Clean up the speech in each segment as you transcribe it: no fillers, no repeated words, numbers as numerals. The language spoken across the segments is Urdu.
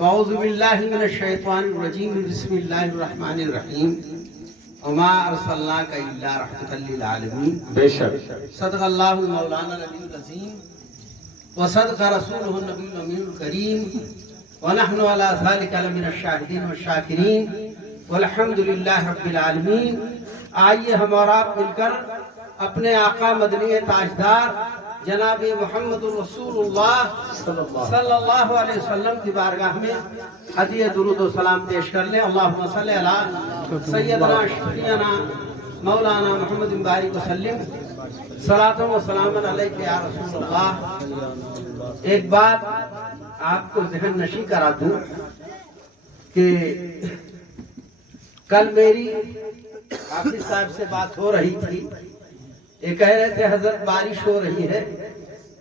أعوذ بالله من الشيطان الرجيم بسم الله الرحمن الرحيم وما أرسلناك إلا رحمة للعالمين صدق الله مولانا النبي العظيم وصدق رسوله النبي الأمين الكريم ونحن على ذلك لمن الشاهدين والشاكرين والحمد لله رب العالمين. آئیے ہم اور آپ مل کر اپنے آقا مدنی تاجدار جناب محمد رسول اللہ صلی اللہ علیہ وسلم کی بارگاہ میں ہدیہ درود و سلام پیش کر لیں. اللہم صلی علی سیدنا شفیعنا مولانا محمد بارک وسلم صلاۃ و سلام علیک یا رسول اللہ. ایک بات آپ کو ذہن نشی کرا دوں کہ کل میری حافظ صاحب سے بات ہو رہی تھی. یہ کہہ رہے تھے حضرت بارش ہو رہی ہے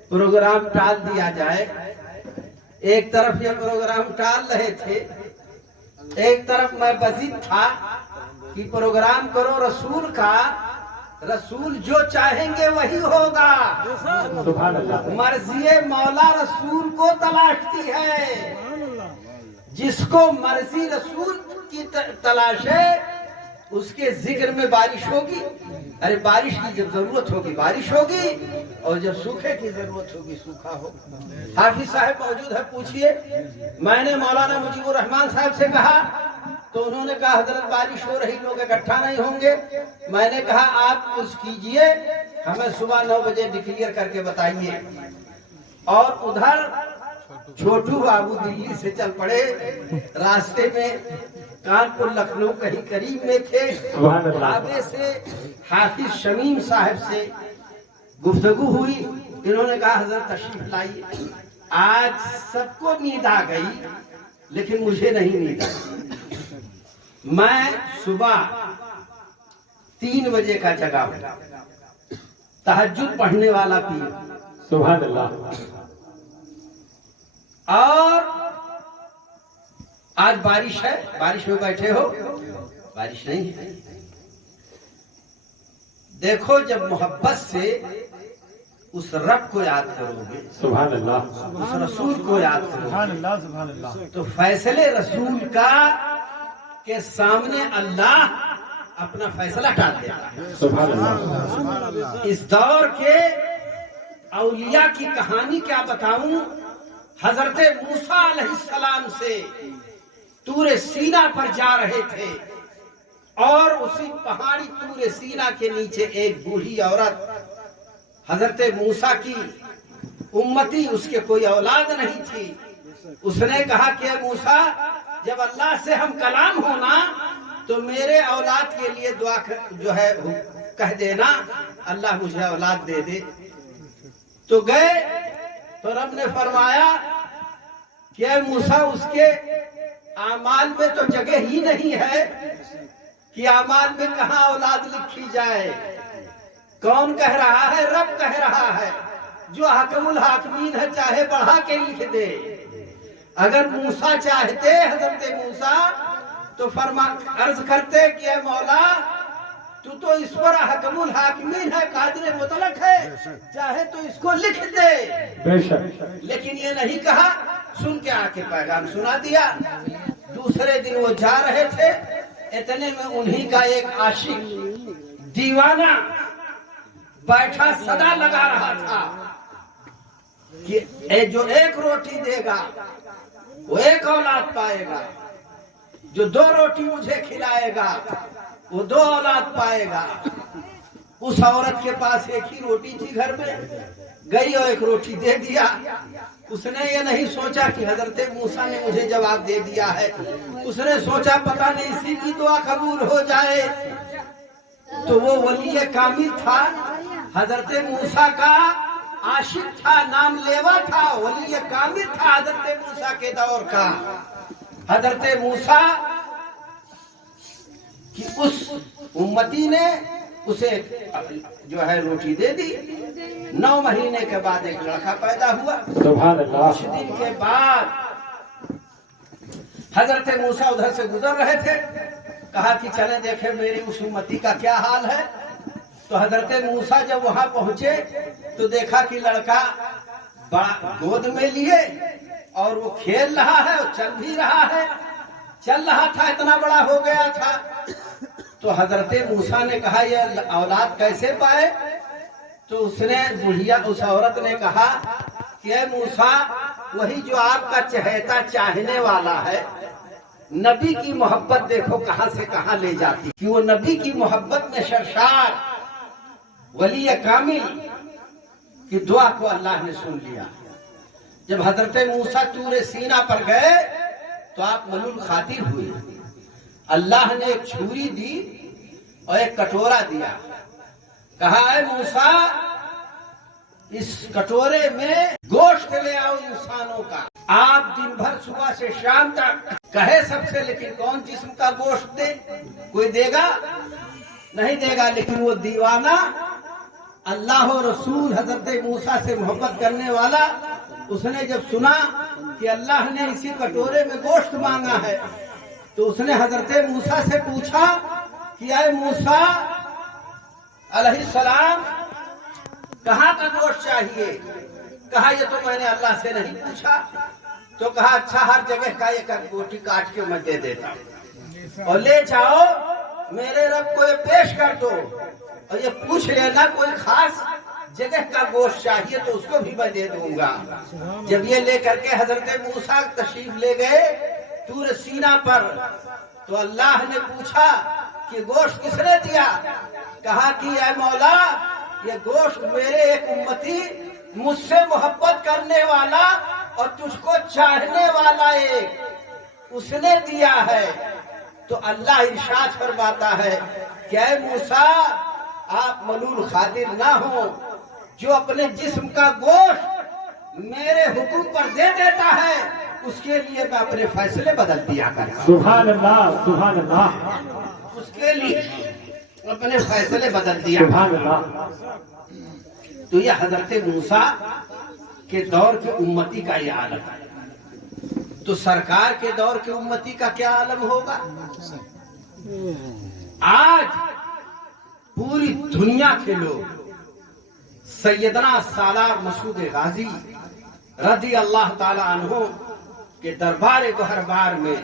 پروگرام ٹال دیا جائے. ایک طرف یہ پروگرام ٹال رہے تھے, ایک طرف میں بزید تھا کہ پروگرام کرو رسول کا, رسول جو چاہیں گے وہی ہوگا. مرضی مولا رسول کو تلاشتی ہے, جس کو مرضی رسول کی تلاش ہے اس کے ذکر میں بارش ہوگی. ارے بارش کی جب ضرورت ہوگی بارش ہوگی, اور جب سوکھے کی ضرورت ہوگی سوکھا ہوگا. حافظ صاحب موجود ہے, پوچھئے. میں نے مولانا مجیب الرحمان صاحب سے کہا تو انہوں نے کہا حضرت بارش ہو رہی, لوگ اکٹھا نہیں ہوں گے. میں نے کہا آپ کچھ کیجئے, ہمیں صبح 9 بجے ڈکلیئر کر کے بتائیے. اور ادھر چھوٹو بابو دلی سے چل پڑے. راستے میں کانپور لکھنؤ کہیں قریب میں تھے. رابعے سے حافظ شمیم صاحب سے گفتگو ہوئی. انہوں نے کہا حضرت تشریف لائیے. آج سب کو نیند آ گئی لیکن مجھے نہیں نیند آئی. میں صبح 3 بجے کا جگا ہوں, تہجد پڑھنے والا پیر. سبحان اللہ. اور آج بارش ہے, بارش میں بیٹھے ہو, بارش نہیں ہے. دیکھو جب محبت سے اس رب کو یاد کرو گے, سبحان اللہ. اس رسول کو یاد کرو سبحان اللہ. سبحان اللہ. تو فیصلے رسول کا کے سامنے اللہ اپنا فیصلہ ٹال دیتا ہے. سبحان اللہ. اس دور کے اولیاء کی کہانی کیا بتاؤں. حضرت موسیٰ علیہ السلام سے طور سینا پر جا رہے تھے, اور اسی پہاڑی طور سینا کے نیچے ایک بوڑھی عورت, حضرت موسیٰ کی امتی, اس کے کوئی اولاد نہیں تھی. اس نے کہا کہ موسیٰ جب اللہ سے ہم کلام ہونا تو میرے اولاد کے لیے دعا جو ہے کہہ دینا, اللہ مجھے اولاد دے دے. تو گئے تو رب نے فرمایا کہ اے موسیٰ اس کے اعمال میں تو جگہ ہی نہیں ہے کہ اعمال میں کہاں اولاد لکھی جائے. کون کہہ رہا ہے؟ رب کہہ رہا ہے جو حکم الحاکمین ہے, چاہے بڑھا کے لکھ دے. اگر موسیٰ چاہتے حضرت موسیٰ تو عرض کرتے کہ اے مولا تو اس پر حکم الحاکمین ہے, قادر مطلق ہے, چاہے تو اس کو لکھ دے. لیکن یہ نہیں کہا, سن کے آ کے پیغام سنا دیا. دوسرے دن وہ جا رہے تھے, اتنے میں انہی کا ایک عاشق دیوانہ بیٹھا صدا لگا رہا تھا کہ جو ایک روٹی دے گا وہ ایک اولاد پائے گا, جو 2 روٹی مجھے کھلائے گا وہ 2 اولاد پائے گا. اس عورت کے پاس ایک ہی روٹی تھی گھر میں, گئی اور ایک روٹی دے دیا. اس نے یہ نہیں سوچا کہ حضرت موسیٰ نے مجھے جواب دے دیا ہے. اس نے سوچا پتہ نہیں اسی کی دعا قبول ہو جائے. تو وہ ولی کامل تھا, حضرت موسیٰ کا عاشق تھا, نام لیوا تھا, ولی کامل تھا حضرت موسیٰ کے دور کا. حضرت موسیٰ کی اس امتی نے اسے جو ہے روٹی دے دی. 9 مہینے کے بعد ایک لڑکا پیدا ہوا. سبحان اللہ. کچھ دن کے بعد حضرت موسیٰ ادھر سے گزر رہے تھے, کہا کہ چلیں دیکھیں میری اس امتی کا کیا حال ہے. تو حضرت موسیٰ جب وہاں پہنچے تو دیکھا کہ لڑکا بڑا گود میں لیے اور وہ کھیل رہا ہے اور چل بھی رہا ہے، چل رہا تھا، اتنا بڑا ہو گیا تھا۔ تو حضرت موسیٰ نے کہا یہ اولاد کیسے پائے؟ تو اس عورت نے کہا کہ اے موسیٰ، وہی جو آپ کا چہیتا چاہنے والا ہے، نبی کی محبت دیکھو کہاں سے کہاں لے جاتی، کہ وہ نبی کی محبت میں سرشار ولی کامل کی دعا کو اللہ نے سن لیا۔ جب حضرت موسیٰ طور سینا پر گئے تو آپ ملول خاطر ہوئے۔ اللہ نے ایک چھری دی اور ایک کٹورا دیا، کہا اے موسیٰ اس کٹورے میں گوشت لے آؤ انسانوں کا، آپ دن بھر صبح سے شام تک کہے سب سے، لیکن کون جسم کا گوشت دے؟ کوئی دے گا؟ نہیں دے گا۔ لیکن وہ دیوانہ اللہ و رسول حضرت موسیٰ سے محبت کرنے والا، اس نے جب سنا کہ اللہ نے اسی کٹورے میں گوشت مانگا ہے تو اس نے حضرت موسیٰ سے پوچھا کہ اے موسیٰ علیہ السلام کہاں کا گوشت چاہیے؟ کہا یہ تو میں نے اللہ سے نہیں پوچھا۔ تو کہا اچھا ہر جگہ کا ایک گوٹی کاٹ کے میں دے دیتا ہوں اور لے جاؤ، میرے رب کو یہ پیش کر دو اور یہ پوچھ لینا کوئی خاص جگہ کا گوشت چاہیے تو اس کو بھی میں دے دوں گا۔ جب یہ لے کر کے حضرت موسیٰ تشریف لے گئے طور سینا پر تو اللہ نے پوچھا کہ گوشت کس نے دیا؟ کہا کہ اے مولا یہ گوشت میرے ایک امتی مجھ سے محبت کرنے والا اور تجھ کو چاہنے والا ایک اس نے دیا ہے۔ تو اللہ ارشاد فرماتا ہے کہ اے موسیٰ آپ ملول خاطر نہ ہو، جو اپنے جسم کا گوشت میرے حکم پر دے دیتا ہے اس کے لیے میں اپنے فیصلے بدل دیا کرتا ہوں۔ سبحان اللہ، سبحان اللہ، اس کے لیے اپنے فیصلے بدل دیا۔ سبحان اللہ۔ تو یہ حضرت موسیٰ کے دور کے امتی کا یہ عالم ہے۔ تو سرکار کے دور کے امتی کا کیا عالم ہوگا؟ آج پوری دنیا کے لوگ سیدنا سالار مسعود غازی رضی اللہ تعالی عنہ کے دربار گوہربار میں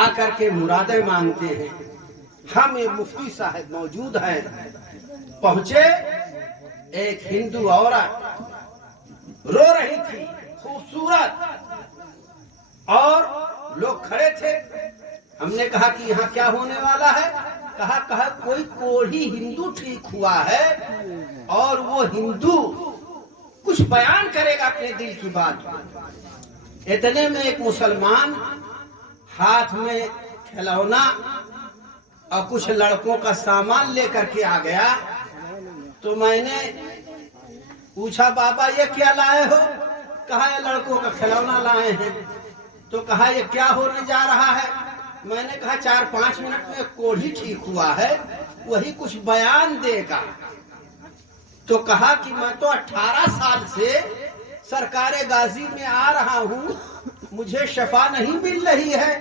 آ کر کے مرادیں مانگتے ہیں۔ ہم ایک مفتی صاحب موجود ہیں، پہنچے، ایک ہندو عورت رو رہی تھی خوبصورت اور لوگ کھڑے تھے۔ ہم نے کہا کہ یہاں کیا ہونے والا ہے؟ کہا کوئی کوڑھی ہندو ٹھیک ہوا ہے اور وہ ہندو کچھ بیان کرے گا اپنے دل کی بات۔ اتنے میں ایک مسلمان ہاتھ میں کھلونا اور کچھ لڑکوں کا سامان لے کر کے آ گیا۔ تو میں نے پوچھا بابا یہ کیا لائے ہو؟ کہا یہ لڑکوں کا کھلونا لائے ہیں۔ تو کہا یہ کیا ہونے جا رہا ہے؟ میں نے کہا 4-5 منٹ میں کوڑھی ٹھیک ہوا ہے، وہی کچھ بیان دے گا۔ تو کہا کہ میں تو 18 سال سے سرکار غازی میں آ رہا ہوں، مجھے شفا نہیں مل رہی ہے۔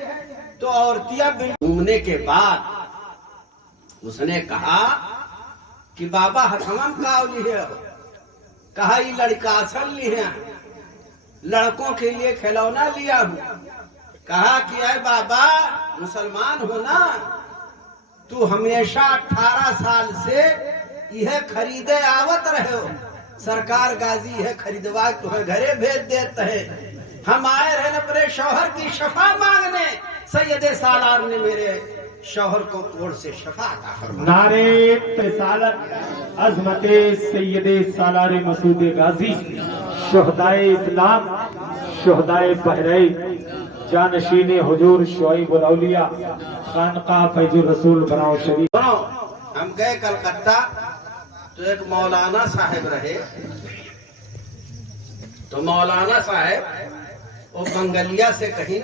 تو عورتیاں گھومنے کے بعد اس نے کہا کہ بابا حکمم کا لیے ہو؟ کہا یہ لڑکا اصل لیے ہیں، لڑکوں کے لیے کھلونا لیا ہوں۔ کہا کہ اے بابا مسلمان ہو نا، تو ہمیشہ 18 سال سے یہ خریدے آوت رہے ہو، سرکار غازی ہے خریدوا تمہیں گھرے بھیج دیتے ہیں، ہم آئے رہے اپنے شوہر کی شفا مانگنے، سید سالار نے میرے شوہر کو کوڑ سے شفا عطا فرمایا۔ نعرے رسالت، عظمت سید سالار مسعود غازی، شہدائے اسلام، شہدائے بحرین، جانشین حضور شعیب الاولیاء، خانقاہ فیض الرسول براؤ شریف۔ ہم گئے کلکتہ تو ایک مولانا صاحب رہے، تو مولانا صاحب وہ بنگلیا سے کہیں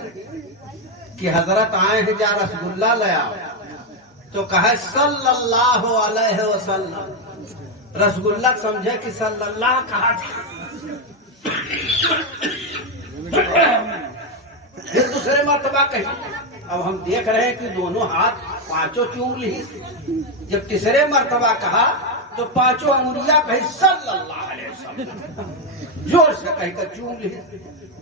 کہ حضرت آئے ہیں جا رسگلہ لے آؤ۔ تو کہا صلی اللہ علیہ وسلم، رسگلہ سمجھے کہ صلی اللہ کہا تھا۔ پھر دوسرے مرتبہ کہیں، اب ہم دیکھ رہے ہیں کہ دونوں ہاتھ پانچوں چوم لی۔ جب تیسرے مرتبہ کہا تو پانچوں انگلیاں کہیں صلی اللہ علیہ وسلم، زور سے کہیں کر چوم لی۔